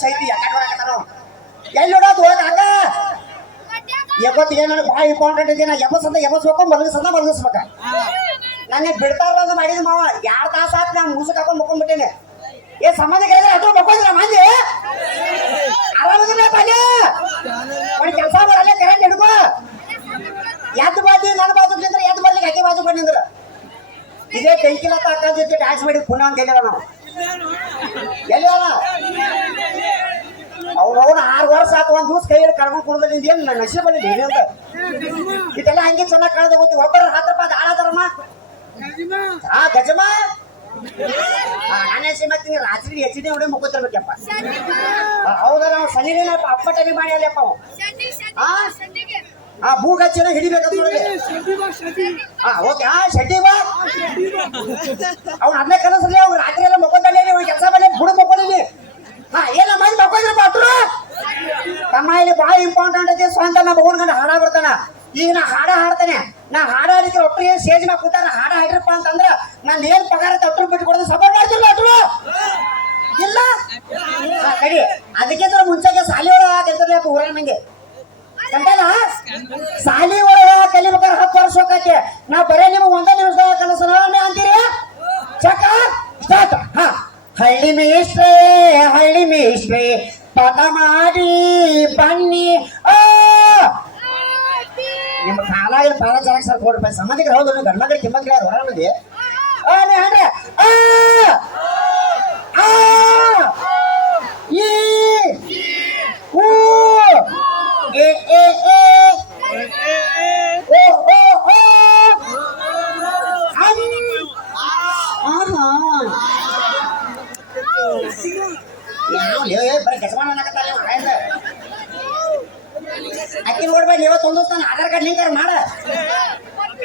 relax ಐತಿ ಯಾಕಡೆ ಹೊರಕತ್ತಾರ ಭಾಳ ಇಂಪಾರ್ಟೆಂಟ್ ಇದೆ ಮಾಡಿದ ಮಾವ ತಾಸು ಆತ್ ನಾನು ಮುಸುಕ್ ಹಾಕೊಂಡು ಮುಕ್ಕೊಂಡ್ಬಿಟ್ಟೇನೆ ಏ ಸಮಾಜ ಕೇಳಿದ್ರೆ ಅದು ಮಕ್ಕೋದಿಲ್ಲ ಮಂದಿ ಕೆಲಸ ಕರೆಂಟ್ ಹಿಡ್ಕೋ ಎದ್ದು ಬಾಜು ನನ್ನ ಬಾಜು ಎದ್ದು ಬಾಜು ಇದೇ ಬೆಂಕಿಲ ಜೊತೆ ಡ್ಯಾನ್ಸ್ ಮಾಡಿ ಪುನಃ ಅಂತ ಹೇಳಿದ ಅವ್ರವ್ನ ಆರು ವರ್ಷ ಒಂದು ದಿವಸ ಕೈಯಲ್ಲಿ ಕರ್ಕೊಂಡು ಕೊಡದಲ್ಲಿ ಏನು ನನ್ನ ನಶೆ ಬಂದಿಲ್ಲ ಏನಂತ ಇದೆಲ್ಲ ಹಂಗೆ ಚೆನ್ನಾಗಿ ಗೊತ್ತಿ ಒಬ್ಬರ ಹತ್ತು ರೂಪಾಯಿ ಹಾಳಾದಾರಮ್ಮ ಹಾ ನಾನೇ ರಾತ್ರಿ ಹೆಚ್ಚಿನ ನೋಡಿ ಹೌದಾ ನಾವು ಅಪ್ಪಟನೆ ಮಾಡಿ ಅಲ್ಲಪ್ಪ ಅವು ಆ ಹಿಡಿಬೇಕಂತ ಹಾ ಓಕೆ ಹಾ ಬಾ ಅದನ್ನೇ ಕನಸಲ್ಲಿ ಅವ್ನು ರಾತ್ರಿ ಎಲ್ಲ ಕೆಲಸ ಮಾಡಿ ಹುಡುಗ ಮಕ್ಕಳಿಗೆ ಹಾ ಎಲ್ಲ ಮಾಡಿ ಮಕ್ಕೋದ್ರ ಪಾತ್ರ ತಮ್ಮ ಇಲ್ಲಿ ಬಹಳ ಇಂಪಾರ್ಟೆಂಟ್ ಐತಿ ಸ್ವಂತ ನಮ್ಮ ಮಗುನ ಗಂಡ ಹಾಡ ಬಿಡ್ತಾನ ಈಗ ನಾ ಹಾಡ ಹಾಡ್ತಾನೆ ನಾ ಹಾಡ ಹಾಡಿದ್ರೆ ಒಟ್ಟರಿಗೆ ಸೇಜ್ ಮ್ಯಾಗ ಕೂತಾನ ಹಾಡ ಹಾಡ್ರಪ್ಪ ಅಂತಂದ್ರ ನಾನು ಏನ್ ಪಗಾರ ತೊಟ್ಟರು ಬಿಟ್ಟು ಕೊಡೋದು ಸಪೋರ್ಟ್ ಮಾಡ್ತಿರ್ಲ ಅಟ್ರು ಇಲ್ಲ ಕಡಿ ಅದಕ್ಕೆ ತರ ಮುಂಚೆಗೆ ಸಾಲಿ ಒಳಗ ಕಲ್ತಿರ್ಬೇಕು ಊರಾಗ ನಂಗೆ ಕಂಡಲ್ಲ ಸಾಲಿ ಒಳಗ ಕಲಿಬೇಕಾದ್ರೆ ಹತ್ತು ವರ್ಷ ಹೋಗಕ್ಕೆ ನಾ ಬರೇ ನಿಮಗೆ ಒಂದೇ ನಿಮಿಷದಾಗ ಕಲಿಸೋಣ ಅಂತೀರಿ ಚಕ ಸ್ಟಾರ್ಟ್ ಹಾ ಹಳ್ಳಿ ಮೇಷ್ಟ್ರೆ ಹಳ್ಳಿ ಮೇಷ್ಟ್ರೆ ಪದ ಮಾಡಿ ಬನ್ನಿ ಓ ನಿಮ್ಮ ಕಾಲಾಗಿನ ಪಾಲ ಜನಕ್ಕೆ ಕೊಡ್ರಿ ರೂಪಾಯಿ ಸಮಾಜಕ್ಕೆ ಹೌದು ನೀವು ಆ ಎ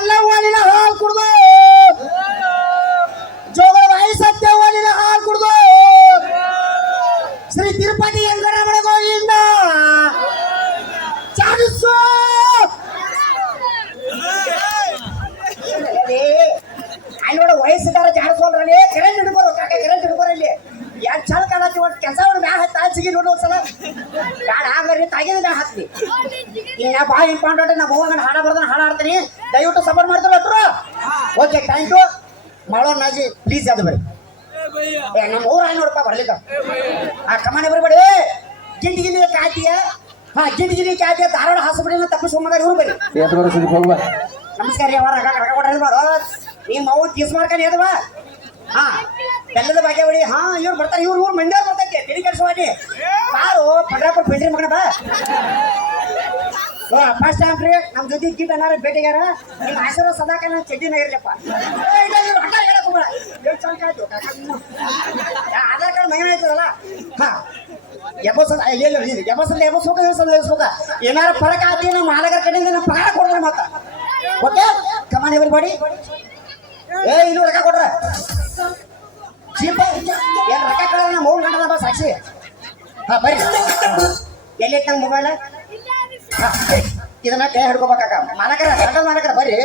ಚಲ್ಲವ್ವನಿನ ಹಾಲು ಕುಡ್ದು ಜೋಗ ರಾಯಿ ಹಾಲು ಶ್ರೀ ತಿರುಪತಿ ವೆಂಕಟರಮಣ ಚಾಡಿಸು ಅಲ್ಲಿ ನೋಡ ವಯಸ್ಸಿದಾರ ಜಾಡಿಸೋಲ್ರಲ್ಲಿ ಕರೆಂಟ್ ಹಿಡ್ಕೋರು ಕಾಕ ಕರೆಂಟ್ ಹಿಡ್ಕೋರು ಇಲ್ಲಿ ಚಾಲ್ ಒಟ್ಟು ಕೆಲಸ ಮ್ಯಾಗ ಹತ್ತಿ ನೋಡು ಯಾರು ಆಗಲಿ ತಾಗಿದ ಮ್ಯಾಗ ಹತ್ತಿ ಇನ್ನ ಭಾಳ ಇಂಪಾರ್ಟೆಂಟ್ ನಮ್ಮ ಹೋಗಣ ಹಾಡ ಬರ್ದ ಹಾಡ ಆಡ್ತೀನಿ ದಯವಿಟ್ಟು ಸಪೋರ್ಟ್ ಮಾಡ್ತಾರೆ ಹತ್ರ ಓಕೆ ಥ್ಯಾಂಕ್ ಯು ಮಾಡೋಣ ನಾಜಿ ಪ್ಲೀಸ್ ಅದು ಬರ್ರಿ ಏ ನಮ್ಮ ಊರ ನೋಡಪ್ಪ ಬರ್ಲಿಕ್ಕ ಆ ಕಮಾನೆ ಬರ್ಬೇಡಿ ಗಿಂಡಿ ಗಿಂಡಿ ಕಾಟಿಯ ಹಾ ಗಿಂಡಿ ಗಿಂಡಿ ಕಾಟಿಯ ಧಾರವಾಡ ಹಾಸ್ಪಿಟಲ್ ತಪ್ಪಿಸ್ಕೊಂಬಾರ ಇವ್ರು ಬರ್ರಿ ನಮಸ್ಕಾರ ರೀ ಅವರ ಕಡಕ ಕೊಡ್ರಿ ನಿಮ್ಮ ತೀಸ್ ಮಾಡ್ಕೊಂಡು ಎದವಾ ಹಾ ಬೆಲ್ಲದ ಬಗ್ಗೆ ಬಿಡಿ ಹಾ ಇವ್ರು ಬರ್ತಾರೆ ಇವ್ರು ಊರು ಮಂಡ್ಯ ಬರ್ತೈತೆ ತಿಳಿ ಕೆಡಿಸುವಾಗಿ ಬಾರು ಪಂಡ್ರಾಪುರ ಬಿಡ್ರಿ ಮಗನ ಫಸ್ಟ್ ಟೈಮ್ ನಮ್ಮ ಜೊತೆ ಗೀತ ಏನಾರ ಭೇಟಿಗಾರ ನಿಮ್ಮ ಆಶೀರ್ವಾದ ಇರ್ಲಪ್ಪ ಕಾರ್ಡ್ ಏನಾರ ಆತಿ ನಮ್ಮ ಮಹಾನಗರ ಕಡೆಯಿಂದ ನಮ್ಮ ಪಗಾರ ಕೊಡ್ರಿ ಮತ್ತ ಓಕೆ ಕಮಾನ್ ಬಾಡಿ ಏ ರೊಕ್ಕ ಕೊಡ್ರ ರೊಕ್ಕ ಮೂರು ಸಾಕ್ಷಿ ಹಾ ಬರ್ರಿ ಎಲ್ಲಿ ನಂಗೆ ಮೊಬೈಲ್ ಇದನ್ನ ಕೈ ಹಿಡ್ಕೋಬೇಕಾಕ ಮಾಲಕರ ಸಣ್ಣ ಮಾಲಕರ ಬರ್ರಿ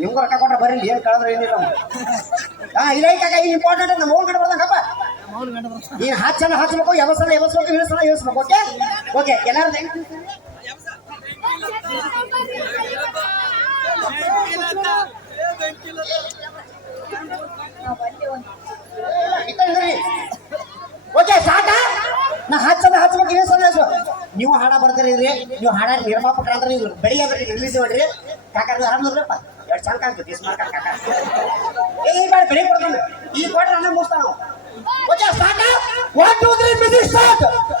ನಿಮ್ಗೂ ರೊಕ್ಕ ಕೊಟ್ರೆ ಬರ್ರಿ ಏನ್ ಕಳೆದ್ರೆ ಏನಿಲ್ಲ ಹಾ ಇಲ್ಲ ಕಾಕ ಇದು ಇಂಪಾರ್ಟೆಂಟ್ ನಮ್ಮ ಓನ್ ಕಡೆ ಬರ್ದಂಗಪ್ಪ ನೀನು ಹತ್ತು ಸಲ ಹಚ್ಬೇಕು ಎವಸಲ ಎವಸ್ಬೇಕು ಇಳಿಸಲ ಇಳಿಸ್ಬೇಕು ಓಕೆ ಓಕೆ ಎಲ್ಲಾರು ನೀವು ಹಾಡ ಬರ್ತಾರೀ ನೀವು ಹಾಡ ನಿರ್ಮಾಪಕರ ಅಂದ್ರೆ ನೀವು ಬೆಳಿಗ್ಗೆ ರಿಲೀಸ್ ಮಾಡ್ರಿ ಆರಾಮ್ ಆರಾಮದ್ರಪ್ಪ ಎರಡು ಚಂದ ಕಾಣ್ತದೆ ಕಾಕ ಈ ಬೆಳಿಗ್ಗೆ ಈ ಕೊಟ್ರೆ ಅನ್ನ ಓಕೆ ಸಾಕ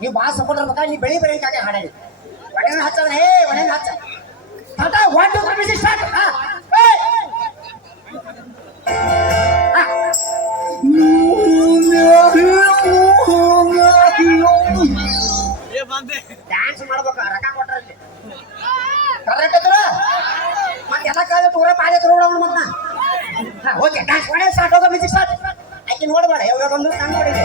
ನೀವು ಭಾಳ ಸಪೋರ್ಟ್ ಇರ್ಬೇಕಾ ನೀವು ಬೆಳಿ ಬೆಳಿಕಾಗೆ ಹಾಡಲಿ ಒಣಗಿನ ಹಚ್ಚದ್ರೆ ಹೇ ಒಣಗಿನ ಹಚ್ಚ ತಾತ one two three start dance ಮಾಡ್ಬೇಕು ರಕ ಕೊಟ್ರಲ್ಲಿ ಕರೆಕ್ಟ್ ಮತ್ತೆ ಎಲ್ಲ ಓಕೆ ಡ್ಯಾನ್ಸ್ ಹೋಗೋ ಮ್ಯೂಸಿಕ್ ನೋಡಬೇಡ ಯಾವಾಗ ಒಂದು ನೋಡಿದೆ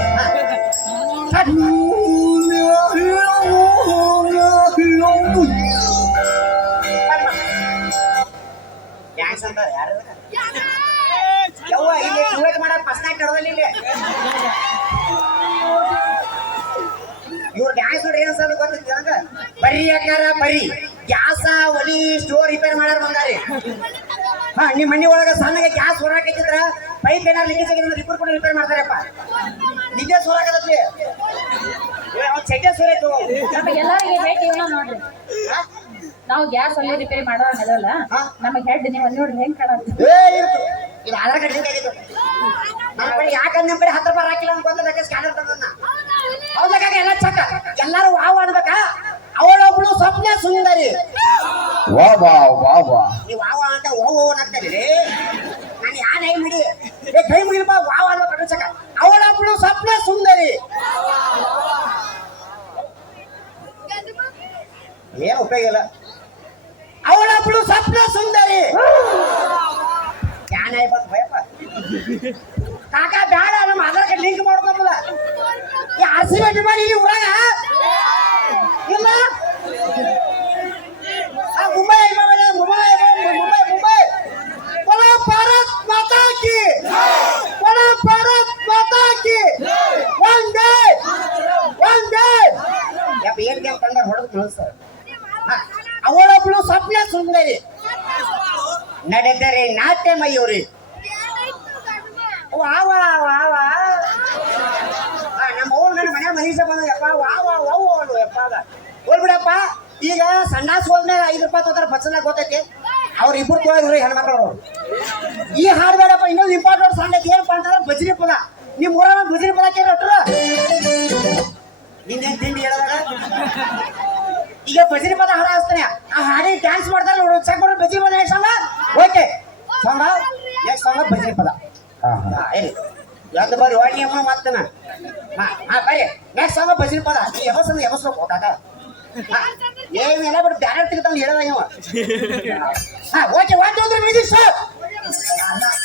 ಇವ್ರ ಡ್ಯಾನ್ಸ್ ನೋಡಿ ಏನ್ ಸಲ ಗೊತ್ತಿತ್ತು ನನಗೆ ಪರಿ ಯಾಕಾರ ಪರಿ ಗ್ಯಾಸ ಒಲಿ ಸ್ಟೋರ್ ರಿಪೇರ್ ಮಾಡ್ಯಾರ ಬಂದಾರಿ ಹಾ ನಿಮ್ಮ ಮನೆ ಒಳಗ ಸಣ್ಣಗೆ ಗ್ಯಾಸ್ ಹೊರಾಕಿದ್ರ ಪೈಪ್ ಏನಾರು ಲೀಕೇಜ್ ಆಗಿದ್ರೆ ರಿಪೇರ್ ಕೂಡ ರಿಪೇರ್ ಮಾಡ್ತಾರಪ್ಪ ನಿಜ ಸೋರಾಕತ್ತಿ ಚಡ್ಡೆ ಸೋರಾಯ್ತು ಎಲ್ಲರಿಗೆ ಭೇಟಿ ಇವನ ನೋಡ್ರಿ ನಾವು ಗ್ಯಾಸ್ ಅಲ್ಲಿ ರಿಪೇರಿ ಮಾಡೋಣ ಅದಲ್ಲ ನಮಗೆ ಹೆಡ್ ನೀವು ನೋಡಿ ಹೆಂಗ್ ಕಾಣತ್ತೆ ಇದು ಆಧಾರ್ ಕಾರ್ಡ್ ಲಿಂಕ್ ಆಗಿತ್ತು ನನ್ನ ಬಳಿ ಯಾಕಂದ್ರೆ ನಿಮ್ಮ ಬಳಿ ಹತ್ತು ರೂಪಾಯಿ ಹಾಕಿಲ್ಲ ಅಂತ ಗೊತ್ತದಕ್ಕೆ ಸ್ಕ್ಯಾನರ್ ತಂದನ್ನ ಹೌದಕ್ಕಾಗ ಎಲ್ಲ ಚಕ್ಕ ಎಲ್ಲರೂ ವಾವ್ ಅನ್ಬೇಕಾ ಅವಳೊಬ್ಳು ಸ್ವಪ್ನ ಸುಂದರಿ ವಾ ವಾ ವಾ ವಾ ನೀವು ವಾವ ಅಂತ ಓವ್ ಓವ್ ಹಾಕ್ತಾರೆ ನಾನು ಯಾರು ಕೈ ಬಿಡಿ ಏ ಕೈ ಮುಗಿಲ್ಪ ವಾವ್ ಅನ್ಬೇಕು ಕಣ್ಣು ಚಕ್ಕ ಅವಳೊಬ್ಳು ಸ್ವಪ್ನ ಸುಂದರಿ ಏನು ಉಪಯೋಗ ಇಲ್ಲ ಅವಳೊಬ್ಳು ಸ್ವಪ್ನ ಸುಂದರಿ ನ್ಯಾಯ ಭಯಪ್ಪ ಕಾಕ ಬೇಡ ನಮ್ಮ ಆಧಾರ್ ಕಾರ್ಡ್ ಲಿಂಕ್ ಮಾಡ್ಕೊಂಬಲ್ಲ ಈ ಆರ್ ಸಿ ಇಲ್ಲಿ ಆ ಮುಂಬೈ ಮುಂಬೈ ಮುಂಬೈ ಮುಂಬೈ ಭಾರತ್ ಕೊಲ ಭಾರತ್ ಮಾತಾ ಕಿ ಒನ್ ಯಪ್ಪ ಏನ್ ಗೇಮ್ ಹೊಡೆದು ಕಳಿಸ್ತಾರೆ ಅವಳೊಬ್ಳು ಸ್ವಪ್ನ ಸುಮ್ಮನೆ ನಡೆದರೆ ನಾಟ್ಯ ಮಯೂರಿ ವಾ ವಾ ವಾ ನಮ್ಮ ಬಂದಪ್ಪ ವಾ ವಾ ಯಪ್ಪ ಹೋಗ್ಬಿಡಪ್ಪ ಈಗ ಸಣ್ಣಾಸ್ ಹೋದ್ಮೇಲೆ ಐದು ರೂಪಾಯಿ ತೋತಾರ ಬಸ್ಸಲ್ಲಾಗ ಗೊತ್ತೈತಿ ಅವ್ರು ಇಬ್ಬರು ತೊಗೊಳಿದ್ರು ಹೆಣ್ಮಕ್ಳು ಈ ಹಾಡು ಬೇಡಪ್ಪ ಇನ್ನೊಂದು ಇಂಪಾರ್ಟೆಂಟ್ ಸಾಂಗ್ ಐತಿ ಏನಪ್ಪ ಅಂತಂದ್ರೆ ಬಜ್ರಿ ಪದ ನಿಮ್ಮ ಊರ ಬಜ್ರಿ ಪದ ಕೇಳಿ ನಿನ್ನೆ ತಿಂಡಿ ಹೇಳಿದಾಗ ಈಗ ಬಜ್ರಿ ಪದ ಹಾಡ ಹಾಸ್ತಾನೆ ಆ ಹಾಡಿ ಡ್ಯಾನ್ಸ್ ಮಾಡ್ತಾರೆ ನೋಡು ಬಜ್ರಿ ಪದ ಹೇಳ್ಸಲ್ಲ ಓಕೆ ಸಂಗ ನೆಕ್ಸ್ಟ್ ಸಂಗ ಭಜನೆ ಪದ ಹಾಂ ಏ ಬಾರಿ ವಾಣಿ ಅಮ್ಮ ಮಾಡ್ತಾನ ಹಾಂ ಹಾಂ ನೆಕ್ಸ್ಟ್ ಸಂಗ ಭಜನೆ ಪದ ಈ ಎಮಸಲ್ಲ ಎಮಸ್ಬೇಕು ಕಾಕ ಏನಿಲ್ಲ ಬಟ್ ಬ್ಯಾನರ್ ತೆಗಿತಾನೆ ಹೇಳದ ಇವ ಓಕೆ ವಾಚ್ ಹೋದ್ರೆ ಮ್ಯೂಸಿಕ್ ಸರ್